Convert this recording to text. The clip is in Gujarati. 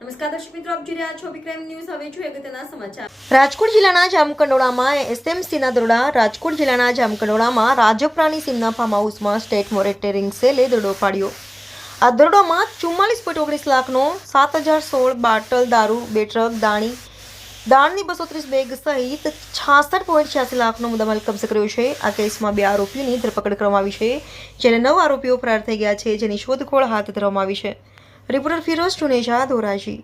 નમસ્કાર દર્શક મિત્રો, આપ જોઈ રહ્યા છો વિક્રમ ન્યૂઝ. હવે જોઈએ અગત્યના સમાચાર. રાજકોટ જિલ્લાના જામકંડોળામાં એસએમસીના દરોડા. રાજકોટ જિલ્લાના જામકંડોળામાં રાજપરાની સીમના ફાર્મ હાઉસમાં સ્ટેટ મોનિટરિંગ સેલે દરોડો પાડ્યો. આ દરોડામાં 44.19 લાખનો 7016 બાટલ દારૂ, 2 ટ્રક દાળની 230 બેગ સહિત 66.86 લાખનો મુદ્દામાલ કબજે કર્યો છે. આ કેસમાં 2 આરોપીઓની ધરપકડ કરવામાં આવી છે, જ્યારે 9 આરોપીઓ ફરાર થઈ ગયા છે, જેની શોધખોળ હાથ ધરવામાં આવી છે. રિપોર્ટર ફિરોઝ ટુનેજા, ધોરાજી.